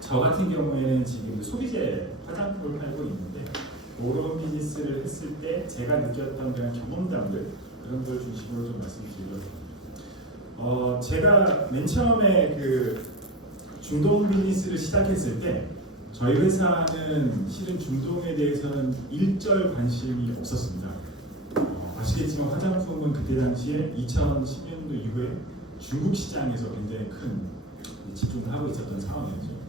저 같은 경우에는 지금 소비재 화장품을 팔고 있는데 그런 비즈니스를 했을 때 제가 느꼈던 그런 경험담들 그런 걸 중심으로 좀 말씀드리려고 합니다. 어, 제가 맨 처음에 그 중동 비즈니스를 시작했을 때 저희 회사는 실은 중동에 대해서는 일절 관심이 없었습니다. 어, 아시겠지만 화장품은 그때 당시에 2010년도 이후에 중국 시장에서 굉장히 큰 집중을 하고 있었던 상황이었죠.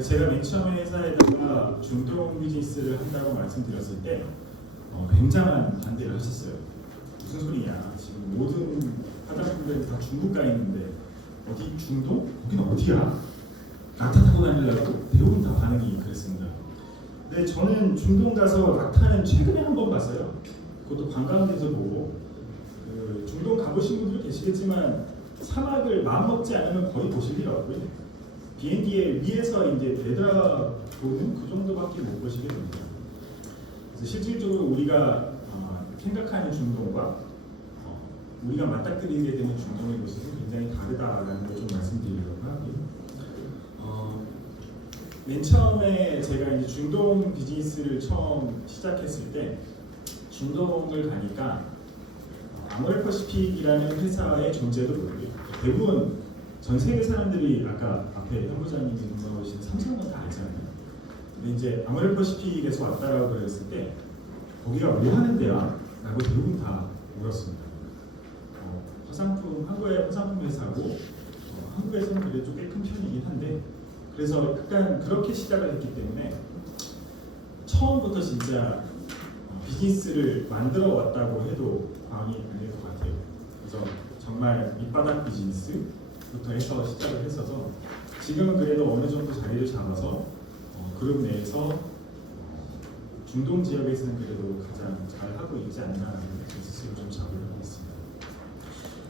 제가 맨 처음에 회사에다가 중동 비즈니스를 한다고 말씀드렸을 때 어, 굉장한 반대를 하셨어요. 무슨 소리냐? 지금 모든 화장품들이 다 중국 가 있는데 어디 중동? 거긴 어디야? 낙타 타고 다니려고 대부분 다 반응이 그랬습니다. 근데 저는 중동 가서 낙타는 최근에 한 번 봤어요. 그것도 관광지에서 보고 그 중동 가보신 분들 계시겠지만 사막을 마음 먹지 않으면 거의 보실 일 없고요. 비행기에 위에서 이제 내다보는 그 정도밖에 못 보시게 됩니다. 그래서 실질적으로 우리가 어, 생각하는 중동과 어, 우리가 맞닥뜨리게 되는 중동의 모습은 굉장히 다르다라는 걸 좀 말씀드리려고 하고요. 어, 맨 처음에 제가 이제 중동 비즈니스를 처음 시작했을 때 중동을 가니까 어, 아모레퍼시픽이라는 회사의 존재도 모르고요. 대부분 전 세계 사람들이 아까 앞에 현 부장님이 나오신 삼성은 다 알잖아요. 근데 이제 아모레퍼시픽에서 왔다라고 그랬을 때 거기가 뭐 하는 데야? 라고 대부분 다 물었습니다. 어, 화장품, 한국의 화장품 회사고 어, 한국에서는 그래도 꽤 큰 편이긴 한데 그래서 약간 그렇게 시작을 했기 때문에 처음부터 진짜 어, 비즈니스를 만들어 왔다고 해도 과언이 아닐 것 같아요. 그래서 정말 밑바닥 비즈니스 부터 해서 시작을 했어서 지금은 그래도 어느 정도 자리를 잡아서 어, 그룹 내에서 어, 중동 지역에서는 그래도 가장 잘 하고 있지 않나 제 스스로 좀 자부를 하고 있습니다.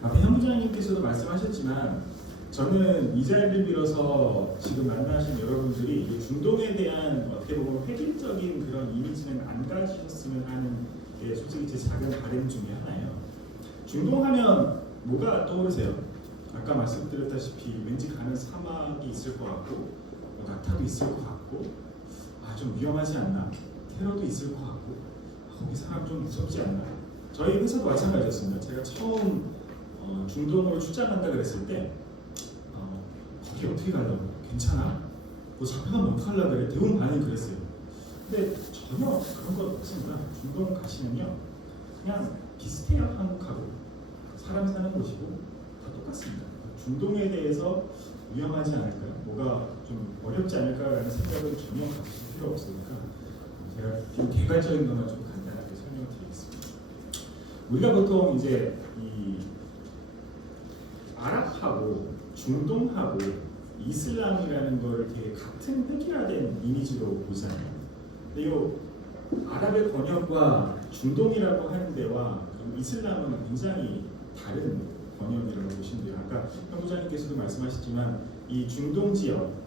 앞에 현 부장님께서도 말씀하셨지만 저는 이 자리를 빌어서 지금 만나신 여러분들이 이 중동에 대한 어떻게 보면 획일적인 그런 이미지는 안 가지셨으면 하는 게 솔직히 제 작은 바람 중에 하나예요. 중동하면 뭐가 떠오르세요? 아까 말씀드렸다시피 왠지 가는 사막이 있을 것 같고 뭐 낙타도 있을 것 같고 아 좀 위험하지 않나 테러도 있을 것 같고 아, 거기 사람 좀 무섭지 않나 저희 회사도 마찬가지였습니다. 제가 처음 어, 중동으로 출장한다 그랬을 때 어, 거기 어떻게 가려고 괜찮아? 뭐 잡혀가면 어떡하려고 그래? 대부분 반응이 그랬어요. 근데 전혀 그런 건 없습니다. 중동 가시면요 그냥 비슷해요 한국하고 사람 사는 곳이고 다 똑같습니다. 중동에 대해서 위험하지 않을까요? 뭐가 좀 어렵지 않을까라는 생각을 전혀 가지실 필요 없으니까 제가 좀 개괄적인 것만 좀 간단하게 설명을 드리겠습니다. 우리가 보통 이제 이 아랍하고 중동하고 이슬람이라는 거를 되게 같은 획일화된 이미지로 보잖아요. 근데 이 아랍의 번역과 중동이라고 하는 데와 이슬람은 굉장히 다른 번역이라고 보시면 돼요. 아까 현 부장님께서도 말씀하셨지만 이 중동 지역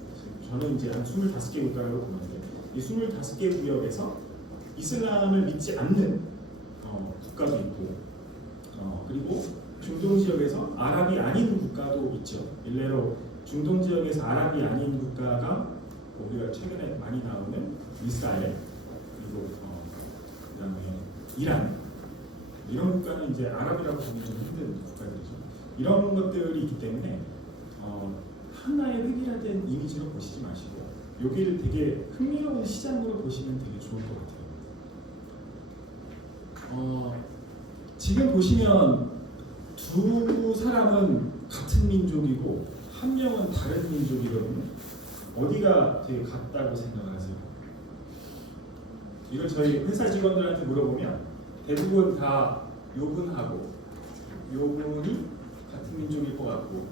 저는 이제 한 25개 국가라고 보는데 이 25개 구역에서 이슬람을 믿지 않는 어, 국가도 있고 어, 그리고 중동 지역에서 아랍이 아닌 국가도 있죠. 일례로 중동 지역에서 아랍이 아닌 국가가 우리가 최근에 많이 나오는 이스라엘 그리고 어, 그다음에 이란 이런 국가는 이제 아랍이라고 보기 좀 힘든 국가들이죠. 이런 것들이 있기 때문에 어, 하나의 획일화된 이미지로 보시지 마시고 여기를 되게 흥미로운 시장으로 보시면 되게 좋을 것 같아요. 어, 지금 보시면 두 사람은 같은 민족이고 한 명은 다른 민족이거든요. 어디가 되게 같다고 생각하세요? 이걸 저희 회사 직원들한테 물어보면 대부분 다 요분하고 요분이 민족일 것 같고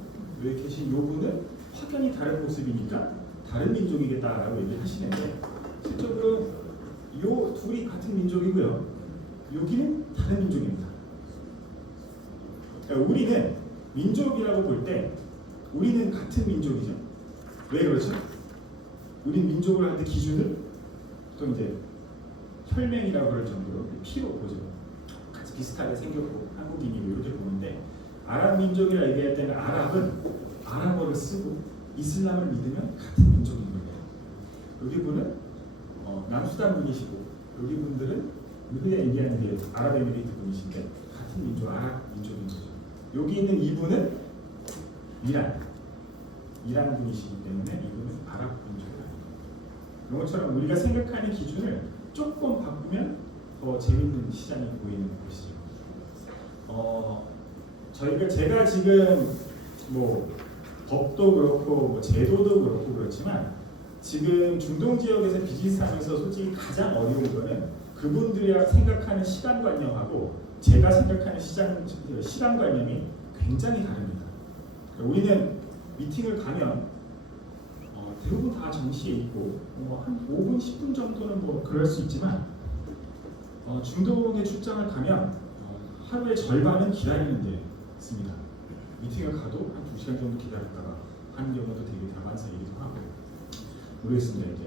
여기 계신 요 분은 확연히 다른 모습이니까 다른 민족이겠다라고 얘기를 하시는데 실적으로 요 둘이 같은 민족이고요. 여기는 다른 민족입니다. 그러니까 우리는 민족이라고 볼 때 우리는 같은 민족이죠. 왜 그렇죠? 우린 민족을 할 때 기준을 또 이제 혈맹이라고 할 정도로 피로 보죠. 같이 비슷하게 생겼고 한국인이 이렇게 보는데 아랍 민족이라 얘기할 때는 아랍은 아랍어를 쓰고 이슬람을 믿으면 같은 민족인 거예요. 여기 분은 어, 남수단 분이시고 여기 분들은 흔히 얘기하는 게 아랍에미리트 분이신데 같은 민족 아랍 민족인 거죠. 여기 있는 이분은 이란 이란 분이시기 때문에 이분은 아랍 민족이 아닙니다. 이런 것처럼 우리가 생각하는 기준을 조금 바꾸면 더 재밌는 시장이 보이는 것이죠. 어, 저희가 제가 지금 뭐 법도 그렇고 뭐 제도도 그렇고 그렇지만 지금 중동 지역에서 비즈니스 하면서 솔직히 가장 어려운 거는 그분들이 생각하는 시간관념하고 제가 생각하는 시장 시간관념이 굉장히 다릅니다. 우리는 미팅을 가면 어, 대부분 다 정시에 있고 뭐 한 5분 10분 정도는 뭐 그럴 수 있지만 어, 중동에 출장을 가면 어, 하루의 절반은 기다리는 데 있습니다. 미팅을 가도 한 2시간 정도 기다렸다가 하는 경우도 되게 다반사이기도 하고 모르겠습니다. 이제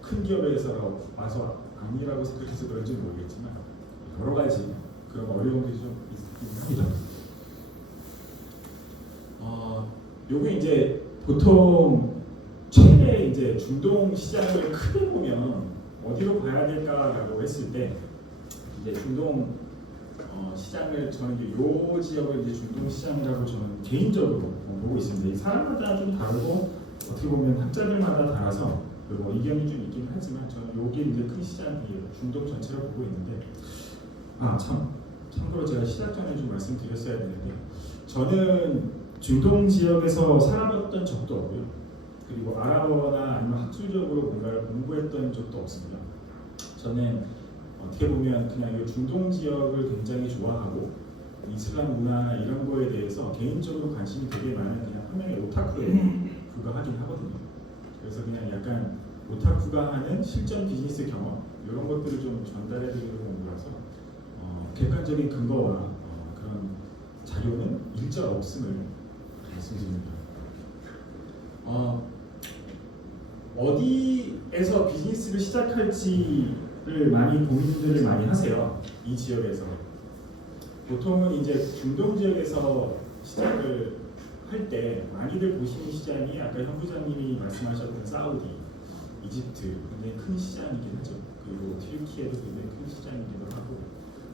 큰 기업에서 와서 아니라고 생각해서 그런지 모르겠지만 여러 가지 그런 어려움들이 좀 있긴 합니다. 어, 요게 이제 보통 최대 이제 중동 시장을 크게 보면 어디로 봐야 될까라고 했을 때 이제 중동 어, 시장을 저는 이제 요 지역을 이제 중동 시장이라고 저는 개인적으로 어, 보고 있습니다. 이 사람마다 좀 다르고 어떻게 보면 학자들마다 달라서 뭐 의견이 좀 있긴 하지만 저는 요게 이제 큰 시장이에요. 중동 전체를 보고 있는데 아 참 참고로 제가 시작 전에 좀 말씀드렸어야 되는데 저는 중동 지역에서 살아봤던 적도 없고요. 그리고 아랍어나 아니면 학술적으로 뭔가를 공부했던 적도 없습니다. 저는 어떻게 보면 그냥 이 중동 지역을 굉장히 좋아하고 이슬람 문화나 이런 거에 대해서 개인적으로 관심이 되게 많은 그냥 한 명의 오타쿠에 불과하긴 하거든요. 그래서 그냥 약간 오타쿠가 하는 실전 비즈니스 경험 이런 것들을 좀 전달해드리려고 온 거라서 어, 객관적인 근거와 어, 그런 자료는 일절 없음을 말씀드립니다. 어, 어디에서 비즈니스를 시작할지 를 많이 고민들을 많이 하세요. 이 지역에서 보통은 이제 중동 지역에서 시작을 할 때 많이들 보시는 시장이 아까 현 부장님이 말씀하셨던 사우디, 이집트 굉장히 큰 시장이긴 하죠. 그리고 튀르키예도 굉장히 큰 시장이기도 하고.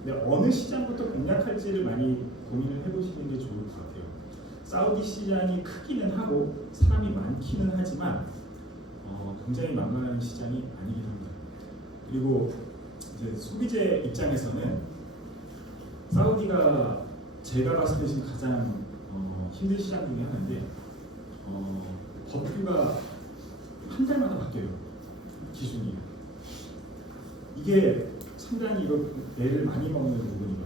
근데 어느 시장부터 공략할지를 많이 고민을 해보시는 게 좋을 것 같아요. 사우디 시장이 크기는 하고 사람이 많기는 하지만 어, 굉장히 만만한 시장이 아니긴 합니다. 그리고 이제 소비재 입장에서는 사우디가 제가 봤을 때 지금 가장 어, 힘든 시장 중에 하나인데 어, 법규가 한 달마다 바뀌어요. 기준이. 이게 상당히 이거 애를 많이 먹는 부분이거든요.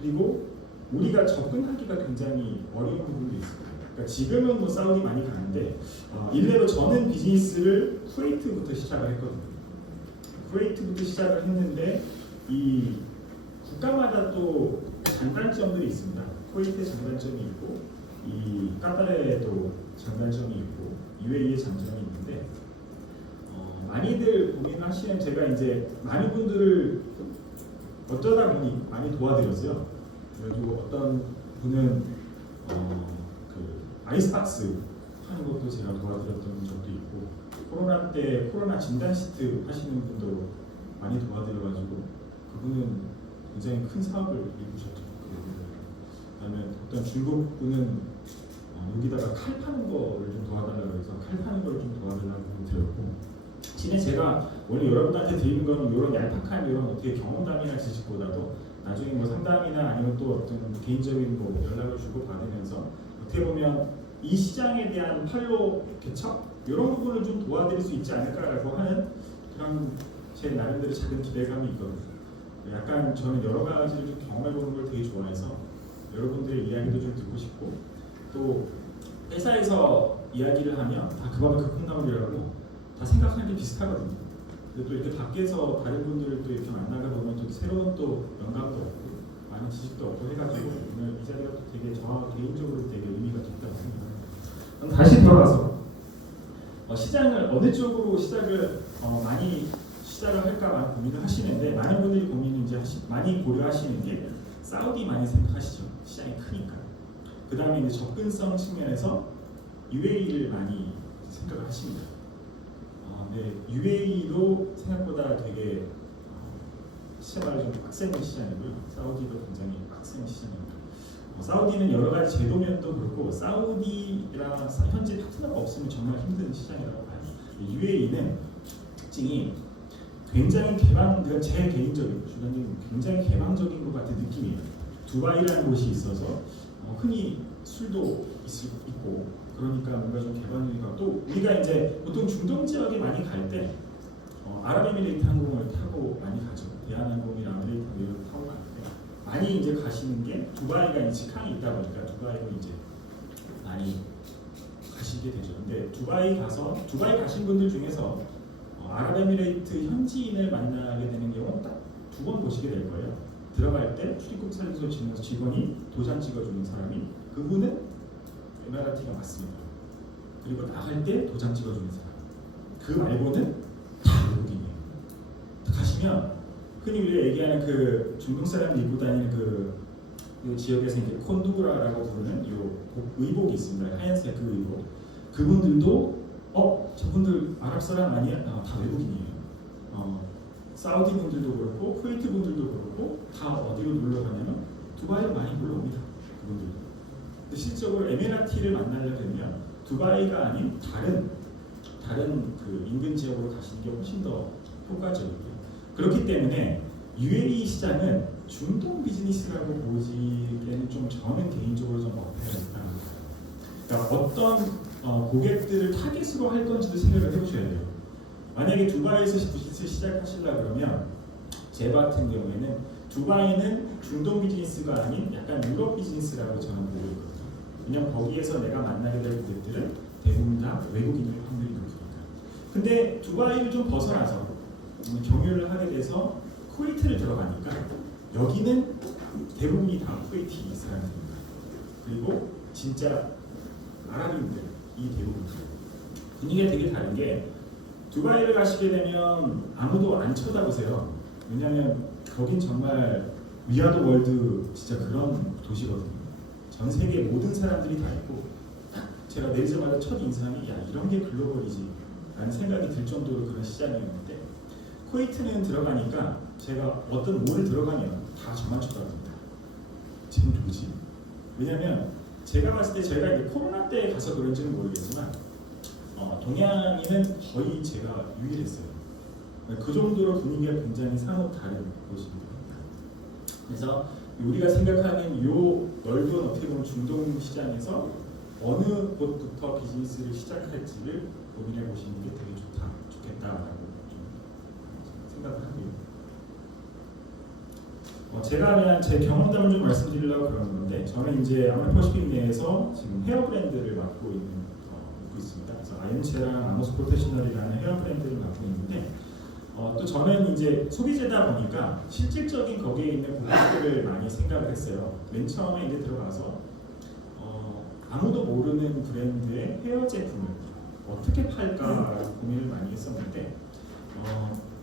그리고 우리가 접근하기가 굉장히 어려운 부분도 있습니다. 그러니까 지금은 뭐 사우디 많이 가는데 어, 일례로 저는 비즈니스를 쿠웨이트부터 시작을 했거든요. 쿠웨이트부터 시작을 했는데 이 국가마다 또 장단점들이 있습니다. 쿠웨이트의 장단점이 있고 이 까타르에도 장단점이 있고 UAE의 장점이 있는데 어, 많이들 고민하시는 제가 이제 많은 분들을 어쩌다 보니 많이 도와드렸어요. 그리고 어떤 분은 어, 그 아이스박스 하는 것도 제가 도와드렸던 적도 있고 코로나 때 코로나 진단 시트 하시는 분도 많이 도와드려가지고 그분은 굉장히 큰 사업을 이루셨죠. 그다음에 어떤 중국 분은 어, 여기다가 칼 파는 거를 좀 도와달라고 해서 칼 파는 걸좀 도와달라고 드렸고 진에 제가 오늘 여러분한테 드리는 건 이런 얄팍한 이런 어떻게 경험담이나 지식보다도 나중에 뭐 상담이나 아니면 또 어떤 개인적인 뭐 연락을 주고 받으면서 어떻게 보면 이 시장에 대한 팔로 개척 이런 부분을 좀 도와드릴 수 있지 않을까라고 하는 그런 제 나름대로 작은 기대감이 있거든요. 약간 저는 여러 가지를 좀 경험해보는 걸 되게 좋아해서 여러분들의 이야기도 좀 듣고 싶고 또 회사에서 이야기를 하면 다그 밥에 그 콩나물이라고 다 생각하는 게 비슷하거든요. 근데 또 이렇게 밖에서 다른 분들을 또 이렇게 만나다 보면 또 새로운 또 영감도 얻고 많은 지식도 얻고 해가지고 오늘 이 자리가 또 되게 저 개인적으로 되게 의미가 깊다고 생각합니다. 다시 돌아가서 어, 시장을 어느 쪽으로 시작을 어, 많이 시작을 할까 많은 고민을 하시는데 많은 분들이 고민을 이제 하시, 많이 고려하시는 게 사우디 많이 생각하시죠. 시장이 크니까. 그 다음에 이제 접근성 측면에서 UAE를 많이 생각을 하십니다. 어, 네, UAE도 생각보다 되게 어, 시장이 좀 빡센 시장이고요. 사우디도 굉장히 빡센 시장입니다. 어, 사우디는 여러 가지 제도 면도 그렇고 사우디랑 사- 현지 파트너가 없으면 정말 힘든 시장이라고 봐요. UAE는 특징이 굉장히 개방, 그러니까 제 개인적인 주관님 굉장히 개방적인 것 같은 느낌이에요. 두바이라는 곳이 있어서 어, 흔히 술도 있, 있고 그러니까 뭔가 좀 개방이가 또 우리가 이제 보통 중동 지역에 많이 갈때 어, 아랍에미레이트 항공을 타고 많이 가죠. 대한항공이나 아미레이트 이런 거 타고 많이 이제 가시는 게 두바이가 이제 직항이 있다 보니까 두바이로 이제 많이 가시게 되죠. 근데 두바이 가서 두바이 가신 분들 중에서 어, 아랍에미레이트 현지인을 만나게 되는 경우 딱 두 번 보시게 될 거예요. 들어갈 때 출입국 지면서 직원이 도장 찍어주는 사람이 그분은 에메라티가 맞습니다. 그리고 나갈 때 도장 찍어주는 사람. 그 말고는 다 외국인이에요. 가시면 흔히 우리가 얘기하는 그 중동 사람들이 입고 다니는 그, 그 지역에서 이제 콘두라라고 부르는 요 의복이 있습니다. 하얀색 그 의복. 그분들도 어 저분들 아랍 사람 아니야? 아, 다 외국인이에요. 어, 사우디 분들도 그렇고 쿠웨이트 분들도 그렇고 다 어디로 놀러 가냐면 두바이로 많이 놀러 옵니다. 그분들도. 근데 실적으로 에미라티를 만나려면 두바이가 아닌 다른 다른 그 인근 지역으로 가시는 게 훨씬 더 효과적이고요. 그렇기 때문에 UAE 시장은 중동 비즈니스라고 보기에는 좀 저는 개인적으로 좀 봐요. 그러니까 어떤 어, 고객들을 타겟으로 할 건지도 생각을 해보셔야 돼요. 만약에 두바이에서 비즈니스 시작하시려 그러면 제 같은 경우에는 두바이는 중동 비즈니스가 아닌 약간 유럽 비즈니스라고 저는 보고 있거든요. 왜냐면 거기에서 내가 만나게 될 고객들은 대부분 다 외국인일 확률이 높으니까. 근데 두바이를 좀 벗어나서 음, 경유를 하게 돼서 쿠웨이트를 들어가니까 여기는 대부분이 다 쿠웨이티 사람들입니다. 그리고 진짜 아랍인들 이 대부분 분위기가 되게 다른 게 두바이를 가시게 되면 아무도 안 쳐다보세요. 왜냐하면 거긴 정말 위아더 월드 진짜 그런 도시거든요. 전 세계 모든 사람들이 다 있고 딱 제가 내리자마자 첫 인상이 야 이런 게 글로벌이지 라는 생각이 들 정도로 그런 시장이었는데 쿠웨이트는 들어가니까 제가 어떤 몰을 들어가면 다 저만 쳐다봅니다. 지금 뭐지? 왜냐면 제가 봤을 때 저희가 이제 코로나 때 가서 그런지는 모르겠지만 어, 동양인은 거의 제가 유일했어요. 그 정도로 분위기가 굉장히 사뭇 다른 곳입니다. 그래서 우리가 생각하는 요 넓은 어떻게 보면 중동 시장에서 어느 곳부터 비즈니스를 시작할지를 고민해 보시는 게 되게 좋다, 좋겠다라고 좀 합니다. 어, 제가 그냥 제 경험담을 좀 말씀드리려고 그러는 건데 저는 이제 아메퍼시픽 내에서 지금 헤어 브랜드를 맡고 있는 어, 맡고 있습니다. 그래서 아임체랑 아모스 프로페셔널이라는 헤어 브랜드를 맡고 있는데 어, 또 저는 이제 소비재다 보니까 실질적인 거기에 있는 고객들을 많이 생각을 했어요. 맨 처음에 이제 들어가서 어, 아무도 모르는 브랜드의 헤어 제품을 어떻게 팔까라는 고민을 많이 했었는데 어,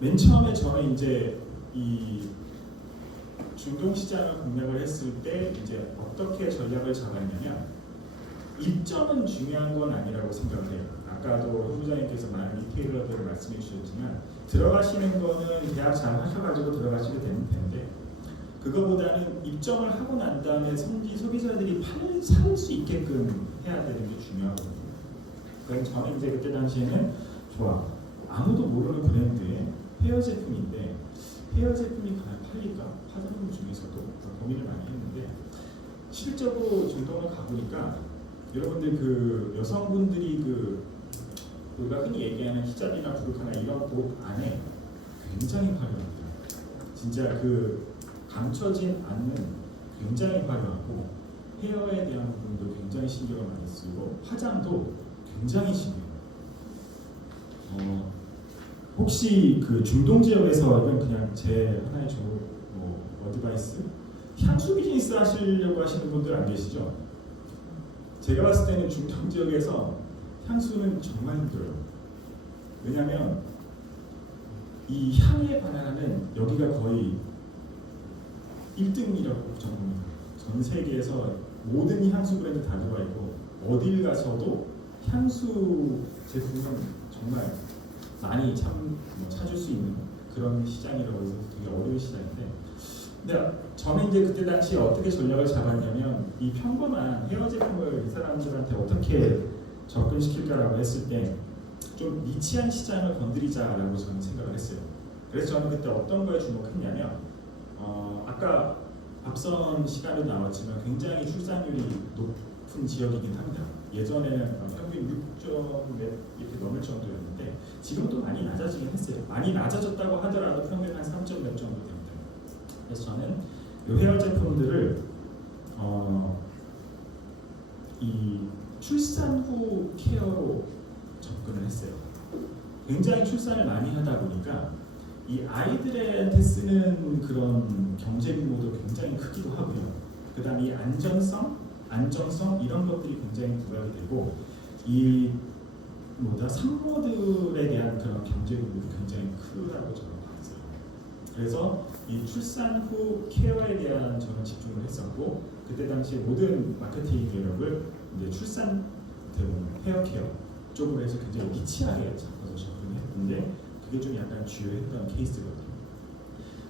맨 처음에 저는 이제 이 중동 시장을 공략을 했을 때 이제 어떻게 전략을 잡았냐면 입점은 중요한 건 아니라고 생각을 해요. 아까도 후보자님께서 많은 리테일러들을 말씀해 주셨지만 들어가시는 거는 계약 잘 하셔가지고 들어가시게 되는 텐데 그거보다는 입점을 하고 난 다음에 성지 소비자들이 팔, 살수 있게끔 해야 되는 게 중요하거든요. 그래서 저는 이제 그때 당시에는 좋아 아무도 모르는 브랜드의 헤어 제품인데 헤어 제품이 과연 팔릴까 분 중에서도 고민을 많이 했는데 실적으로 중동을 가보니까 여러분들 그 여성분들이 그 우리가 흔히 얘기하는 히잡이나 부르카나 이런 옷 안에 굉장히 화려합니다. 진짜 그 감춰진 않는 굉장히 화려하고 헤어에 대한 부분도 굉장히 신경을 많이 쓰고 화장도 굉장히 신경. 어, 혹시 그 중동 지역에서 이건 그냥 제 하나의 저 뭐, 어드바이스 향수 비즈니스 하시려고 하시는 분들 안 계시죠? 제가 봤을 때는 중동 지역에서 향수는 정말 힘들어요. 왜냐하면 이 향에 반하는 여기가 거의 1등이라고 저는 전 세계에서 모든 향수 브랜드 다 들어와 있고 어딜 가서도 향수 제품은 정말 많이 참뭐 찾을 수 있는 그런 시장이라고 해서 되게 어려운 시장인데 근데 저는 이제 그때 당시 어떻게 전략을 잡았냐면 이 평범한 헤어 제품을 이 사람들한테 어떻게 접근시킬까라고 했을 때좀 니치한 시장을 건드리자라고 저는 생각을 했어요. 그래서 저는 그때 어떤 거에 주목했냐면 어, 아까 앞선 시간에 나왔지만 굉장히 출산율이 높은 지역이긴 합니다. 예전에는 어, 평균 6점 이렇게 넘을 정도였는데 지금도 많이 낮아지긴 했어요. 많이 낮아졌다고 하더라도 평균 한 3점 몇 정도 됩니다. 그래서 저는 이 헤어 제품들을 어, 이 출산 후 케어로 접근을 했어요. 굉장히 출산을 많이 하다 보니까 이 아이들한테 쓰는 그런 경제 규모도 굉장히 크기도 하고요. 그 다음에 이 안전성, 안정성 이런 것들이 굉장히 부각이 되고 이 뭐다 산모들에 대한 그런 경제 규모도 굉장히 크다고 저는 봤어요. 그래서 이 출산 후 케어에 대한 저는 집중을 했었고 그때 당시 모든 마케팅 계력을 이제 출산 헤어 케어 쪽으로 해서 굉장히 니치하게 잡아서 접근했는데 그게 좀 약간 주요했던 케이스거든요.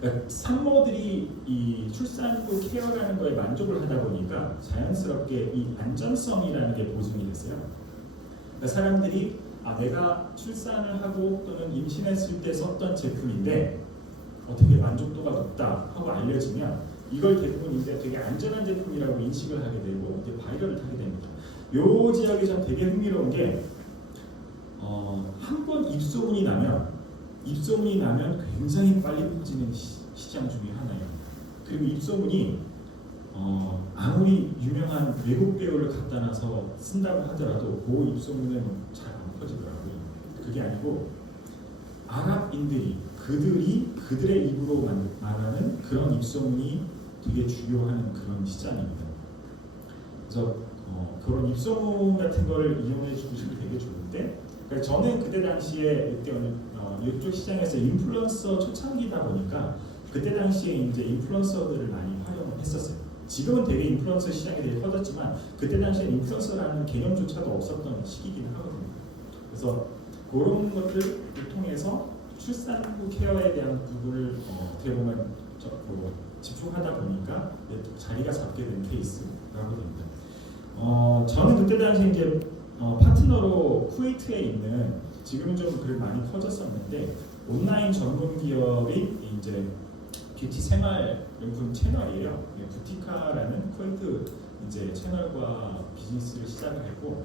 그러니까 산모들이 이 출산 후 케어라는 거에 만족을 하다 보니까 자연스럽게 이 안전성이라는 게 보증이 됐어요. 그러니까 사람들이 아 내가 출산을 하고 또는 임신했을 때 썼던 제품인데 어떻게 만족도가 높다 하고 알려지면 이걸 대부분 이제 되게 안전한 제품이라고 인식을 하게 되고 이제 바이럴을 타게 됩니다. 요 지역이 좀 되게 흥미로운 게 어, 한 번 입소문이 나면 입소문이 나면 굉장히 빨리 퍼지는 시, 시장 중에 하나예요. 그리고 입소문이 어, 아무리 유명한 외국 배우를 갖다 놔서 쓴다고 하더라도 그 입소문은 잘 안 퍼지더라고요. 그게 아니고 아랍인들이 그들이 그들의 입으로 만- 말하는 그런 입소문이 되게 중요한 그런 시장입니다. 그래서 어, 그런 입소문 같은 거를 이용해 주시면 되게 좋은데 그러니까 저는 그때 당시에 이때 어, 이쪽 시장에서 인플루언서 초창기다 보니까 그때 당시에 이제 인플루언서들을 많이 활용을 했었어요. 지금은 되게 인플루언서 시장이 되게 커졌지만 그때 당시에 인플루언서라는 개념조차도 없었던 시기이긴 하거든요. 그래서 그런 것들을 통해서 출산 후 케어에 대한 부분을 어, 어떻게 보면 저, 뭐, 집중하다 보니까 자리가 잡게 된 케이스라고 됩니다. 어, 저는 그때 당시 이제 어, 파트너로 쿠웨이트에 있는 지금은 좀 그래 많이 커졌었는데 온라인 전문 기업이 이제 뷰티 생활용품 채널이에요. 예, 부티카라는 쿠웨이트 이제 채널과 비즈니스를 시작을 했고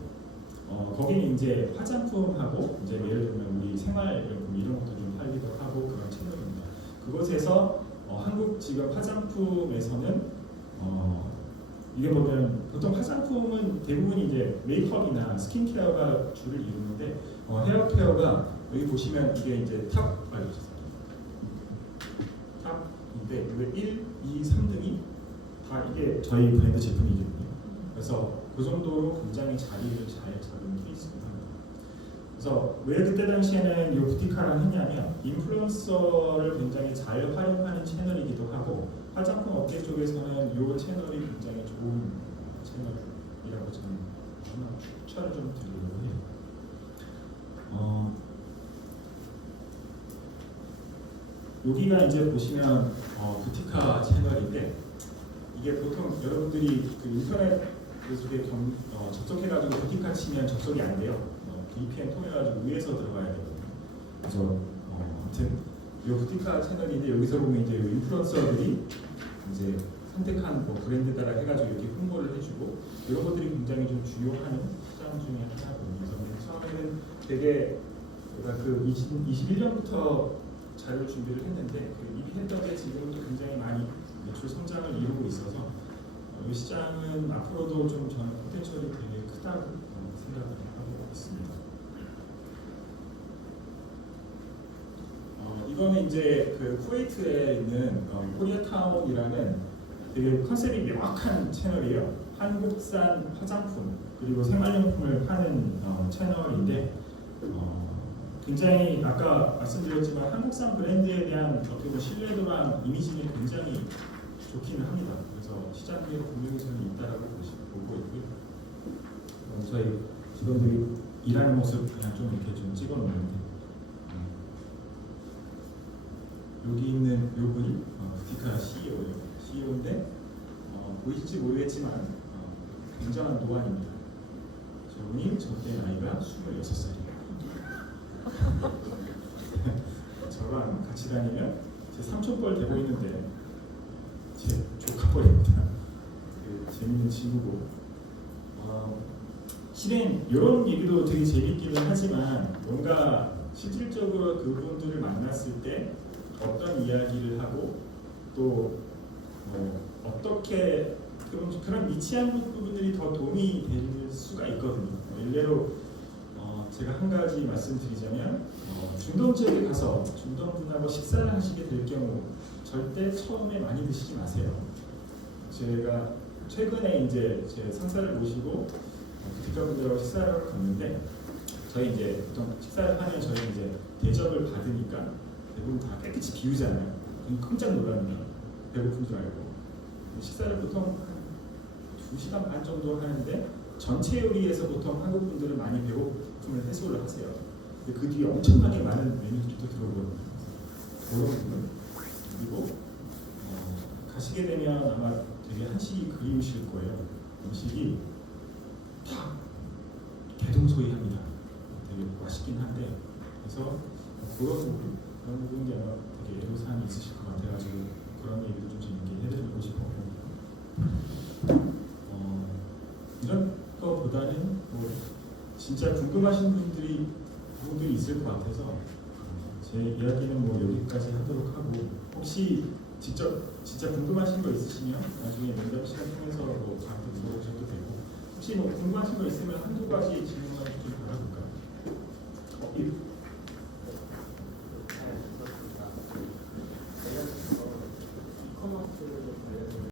어, 거기는 이제 화장품하고 이제 예를 들면 우리 생활용품 이런 것도 좀 팔기도 하고 그런 채널입니다. 그곳에서 어, 한국 지금 화장품에서는 어, 이게 보면 보통 화장품은 대부분 이제 메이크업이나 스킨케어가 주를 이루는데 어, 헤어케어가 여기 보시면 이게 이제 탑 알려주세요. 탑인데 이게 1, 2, 3등이 다 이게 저희 브랜드 제품이거든요. 그래서 그 정도로 굉장히 자리를 잘 잡은 케이스입니다. 그래서 왜 그때 당시에는 이 부티카를 했냐면 인플루언서를 굉장히 잘 활용하는 채널이기도 하고 화장품 업계 쪽에서는 이 채널이 굉장히 좋은 채널이라고 저는 추천을 좀 드리려고 해요. 어, 여기가 이제 보시면 어, 부티카 채널인데 이게 보통 여러분들이 그 인터넷 속에 경, 어, 접속해가지고 부티카 치면 접속이 안 돼요. 어, VPN 통해가지고 위에서 들어가야 되거든요. 그래서 어, 아무튼 이 부티카 채널인데 여기서 보면 이제 이 인플루언서들이 이제 선택한 뭐 브랜드 따라 해가지고 이렇게 홍보를 해주고 이런 것들이 굉장히 좀 주요한 시장 중에 하나거든요. 그래서 처음에는 되게 제가 그 20, 21년부터 자료 준비를 했는데 그 했던 게 지금도 굉장히 많이 매출 성장을 이루고 있어서 어, 이 시장은 앞으로도 좀 저는 포텐셜이 되게 크다고 어, 생각을 하고 있습니다. 어, 이거는 이제 그 쿠웨이트에 있는 어, 코리아타운이라는 되게 컨셉이 명확한 채널이에요. 한국산 화장품 그리고 생활용품을 파는 어, 채널인데 어, 굉장히 아까 말씀드렸지만 한국산 브랜드에 대한 어떻게 보면 신뢰도랑 이미지는 굉장히 좋기는 합니다. 그래서 시장 기회가 분명히 저는 있다라고 보고 있고요. 어, 저희 직원들이 일하는 모습 그냥 좀 이렇게 좀 찍어놓는데 음. 여기 있는 요 분이 어, 부티카 CEO예요. CEO인데 어, 보이실지 모르겠지만 어, 굉장한 노안입니다. 저분이 저때 나이가 26살이에요. 저랑 같이 다니면 제 삼촌뻘 되고 있는데 제 조카뻘입니다. 그 재밌는 친구고 어, 실은 이런 얘기도 되게 재밌기는 하지만 뭔가 실질적으로 그분들을 만났을 때 어떤 이야기를 하고 또뭐 어떻게 그런, 그런 미치한 부분들이 더 도움이 될 수가 있거든요. 일례로 어, 제가 한 가지 말씀드리자면 어, 중동 지역에 가서 중동 분하고 식사를 하시게 될 경우 절대 처음에 많이 드시지 마세요. 제가 최근에 이제 제 상사를 모시고 국가분들하고 식사를 갔는데 저희 이제 보통 식사를 하면 저희 이제 대접을 받으니까 대부분 다 깨끗이 비우잖아요. 그럼 깜짝 놀랍니다. 배고픈 줄 알고 식사를 보통 한 2시간 반 정도 하는데 전체 요리에서 보통 한국 분들은 많이 배고 픔을 해소를 하세요. 근데 그 뒤에 엄청나게 많은 또 들어오거든요. 그런 그리고 어, 가시게 되면 아마 되게 한식이 그리우실 거예요. 음식이 다 개동소이합니다. 되게 맛있긴 한데 그래서 그런 부분 그런 부분이 아마 되게 애로사항이 있으실 것 같아가지고 그런 얘기도 좀 재밌게 해드리고 싶었고 어, 이런 거보다는 뭐 진짜 궁금하신 분들이 분들이 있을 것 같아서 제 이야기는 뭐 여기까지 하도록 하고 혹시 직접 진짜 궁금하신 거 있으시면 나중에 면접 시간 통해서 뭐 저한테 물어보셔도 되고 혹시 뭐 궁금하신 거 있으면 한두 가지 질문만 좀 받아볼게요.